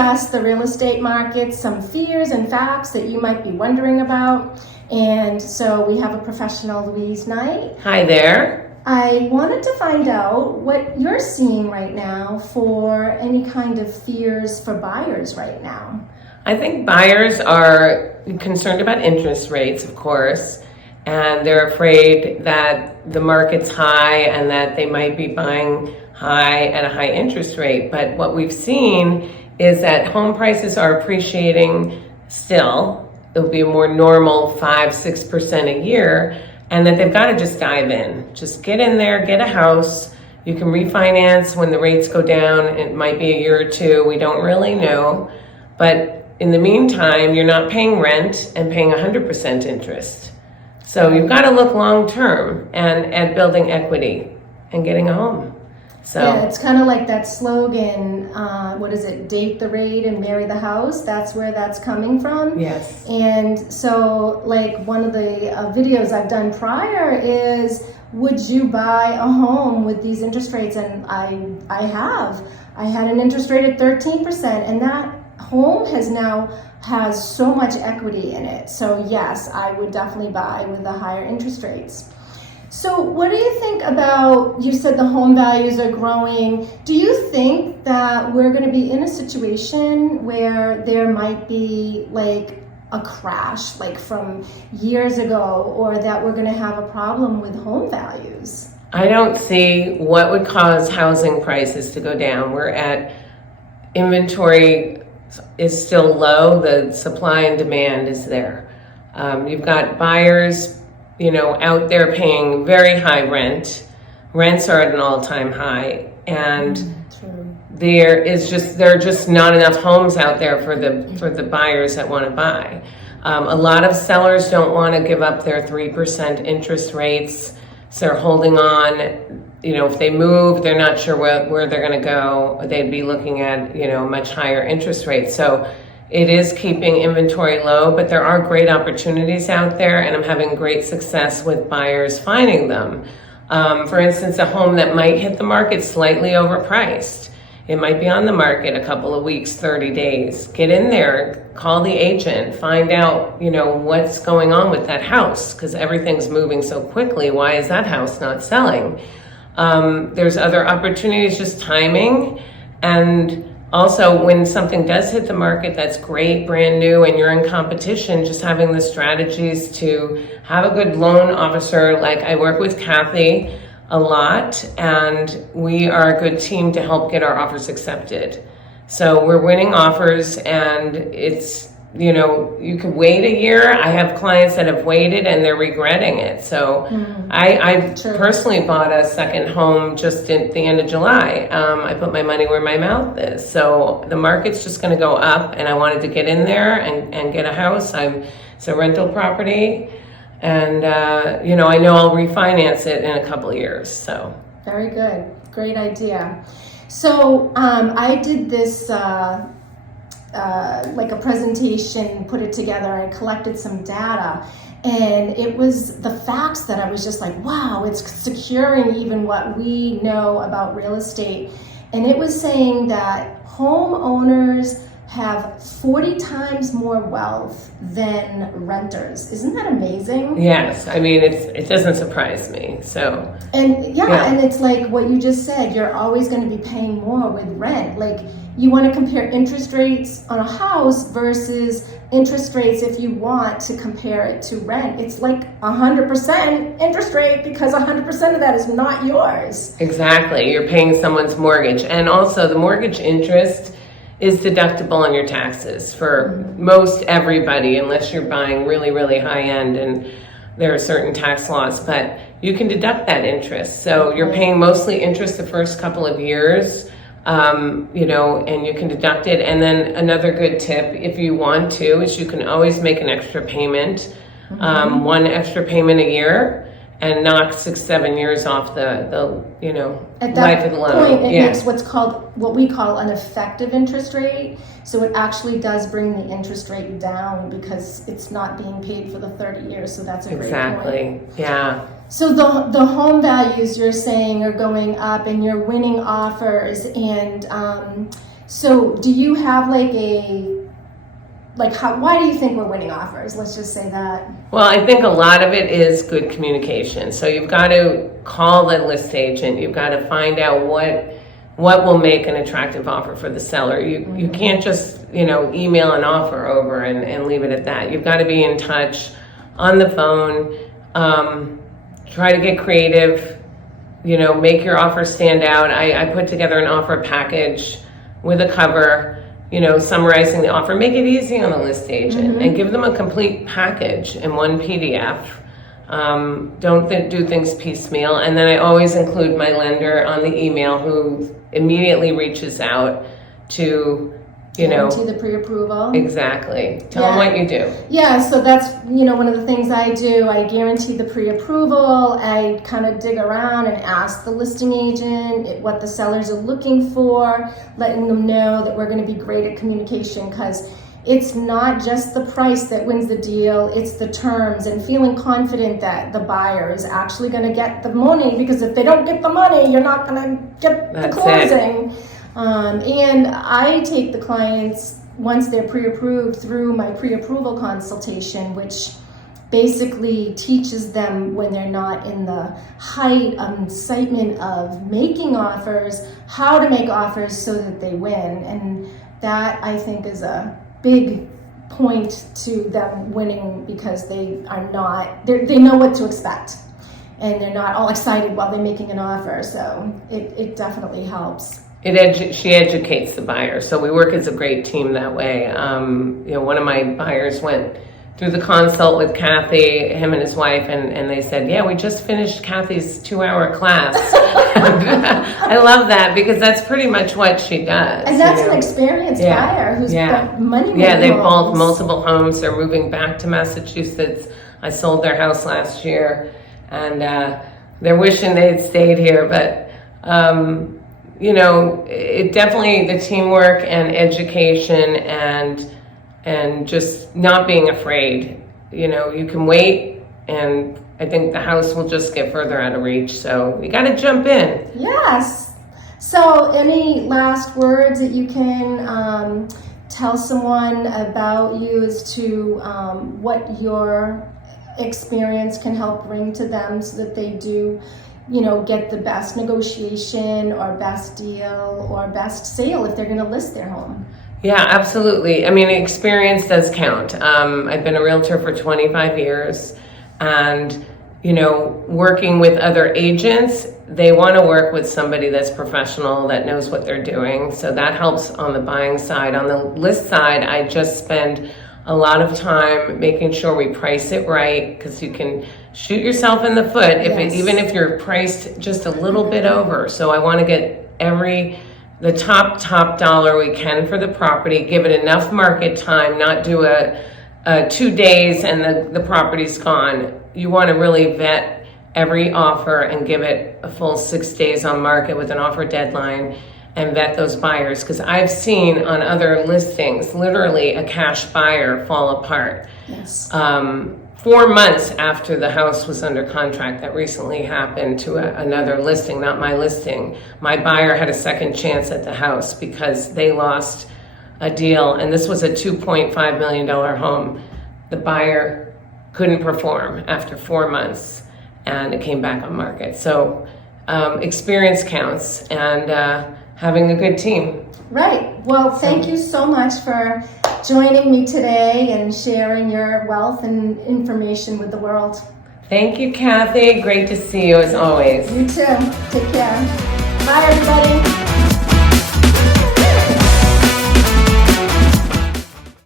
discuss the real estate market, some fears and facts that you might be wondering about. And so we have a professional, Louise Knight. Hi there. I wanted to find out what you're seeing right now for any kind of fears for buyers right now. I think buyers are concerned about interest rates, of course, and they're afraid that the market's high and that they might be buying high at a high interest rate. But what we've seen is that home prices are appreciating still. It'll be a more normal 5-6% a year, and that they've got to just dive in. Just get in there, get a house. You can refinance when the rates go down. It might be a year or two. We don't really know. But in the meantime, you're not paying rent and paying 100% interest. So you've got to look long term and at building equity and getting a home. So yeah, it's kind of like that slogan, what is it, date the rate and marry the house? That's where that's coming from. Yes. And so like one of the videos I've done prior is, would you buy a home with these interest rates? And I had an interest rate at 13%, and that home has so much equity in it. So yes, I would definitely buy with the higher interest rates. So what do you think about, you said the home values are growing. Do you think that we're going to be in a situation where there might be like a crash, like from years ago, or that we're going to have a problem with home values? I don't see what would cause housing prices to go down. We're at inventory is still low. The supply and demand is there. You've got buyers, out there paying very high rent. Rents are at an all-time high, and there are just not enough homes out there for the buyers that want to buy. A lot of sellers don't want to give up their 3% interest rates, so they're holding on. If they move, they're not sure where they're going to go. They'd be looking at much higher interest rates. So it is keeping inventory low, but there are great opportunities out there, and I'm having great success with buyers finding them. For instance, a home that might hit the market slightly overpriced. It might be on the market a couple of weeks, 30 days. Get in there, call the agent, find out, what's going on with that house, because everything's moving so quickly. Why is that house not selling? There's other opportunities, just timing. And also, when something does hit the market that's great, brand new, and you're in competition, just having the strategies to have a good loan officer. Like I work with Kathy a lot, and we are a good team to help get our offers accepted. So we're winning offers, and it's, you could wait a year. I have clients that have waited and they're regretting it. So I personally bought a second home just at the end of July. I put my money where my mouth is. So the market's just going to go up, and I wanted to get in there and get a house. It's a rental property, and I know I'll refinance it in a couple of years. So very good. Great idea. So I did this like a presentation, put it together. I collected some data, and it was the facts that I was just like, wow, it's securing even what we know about real estate. And it was saying that homeowners have 40 times more wealth than renters. Isn't that amazing? Yes, I mean, it doesn't surprise me. So and yeah, and it's like what you just said, you're always going to be paying more with rent. Like you want to compare interest rates on a house versus interest rates if you want to compare it to rent. It's like 100% interest rate because 100% of that is not yours. Exactly, you're paying someone's mortgage, and also the mortgage interest is deductible on your taxes for most everybody, unless you're buying really, really high end, and there are certain tax laws, but you can deduct that interest. So you're paying mostly interest the first couple of years, and you can deduct it. And then another good tip, if you want to, is you can always make an extra payment, one extra payment a year, and knock 6-7 years off the At that life of the loan. point, it makes what we call an effective interest rate. So it actually does bring the interest rate down because it's not being paid for the 30 years. So that's a great point. Exactly. Yeah. So the home values you're saying are going up, and you're winning offers, and So do you have like why do you think we're winning offers? Let's just say that. Well, I think a lot of it is good communication. So you've got to call the list agent. You've got to find out what will make an attractive offer for the seller. You can't just, email an offer over and leave it at that. You've got to be in touch on the phone. Try to get creative, make your offer stand out. I put together an offer package with a cover, summarizing the offer. Make it easy on the list agent and give them a complete package in one PDF. Don't do things piecemeal. And then I always include my lender on the email, who immediately reaches out to, guarantee the pre-approval. Exactly. Tell them what you do. Yeah, so that's, one of the things I do. I guarantee the pre-approval. I kind of dig around and ask the listing agent what the sellers are looking for, letting them know that we're going to be great at communication, because it's not just the price that wins the deal, it's the terms and feeling confident that the buyer is actually going to get the money, because if they don't get the money, you're not going to get the closing. And I take the clients, once they're pre-approved, through my pre-approval consultation, which basically teaches them, when they're not in the height of excitement of making offers, how to make offers so that they win. And that, I think, is a big point to them winning, because they know what to expect, and they're not all excited while they're making an offer. So it definitely helps. She educates the buyer. So we work as a great team that way. One of my buyers went through the consult with Kathy, him and his wife, and they said, yeah, we just finished Kathy's 2-hour class. I love that, because that's pretty much what she does. And that's an experienced buyer who's got money. Yeah, they bought multiple homes. They're moving back to Massachusetts. I sold their house last year, and they're wishing they had stayed here. But, it definitely, the teamwork and education and just not being afraid. You can wait, and I think the house will just get further out of reach. So you got to jump in. Yes. So any last words that you can tell someone about you as to what your experience can help bring to them, so that they do, get the best negotiation or best deal or best sale if they're going to list their home? Yeah, absolutely. I mean, experience does count. I've been a realtor for 25 years, and, working with other agents, they want to work with somebody that's professional, that knows what they're doing. So that helps on the buying side. On the list side, I just spend a lot of time making sure we price it right, because you can shoot yourself in the foot even if you're priced just a little bit over. So I want to get the top dollar we can for the property, give it enough market time, not do a 2 days and the property's gone. You want to really vet every offer and give it a full 6 days on market with an offer deadline, and vet those buyers, because I've seen on other listings literally a cash buyer fall apart. Yes. 4 months after the house was under contract. That recently happened to another listing, not my listing. My buyer had a second chance at the house because they lost a deal, and this was a $2.5 million home. The buyer couldn't perform after 4 months, and it came back on market. So experience counts, and having a good team. Right. Well, thank you so much for joining me today and sharing your wealth and information with the world. Thank you, Kathy. Great to see you as always. You too. Take care. Bye, everybody.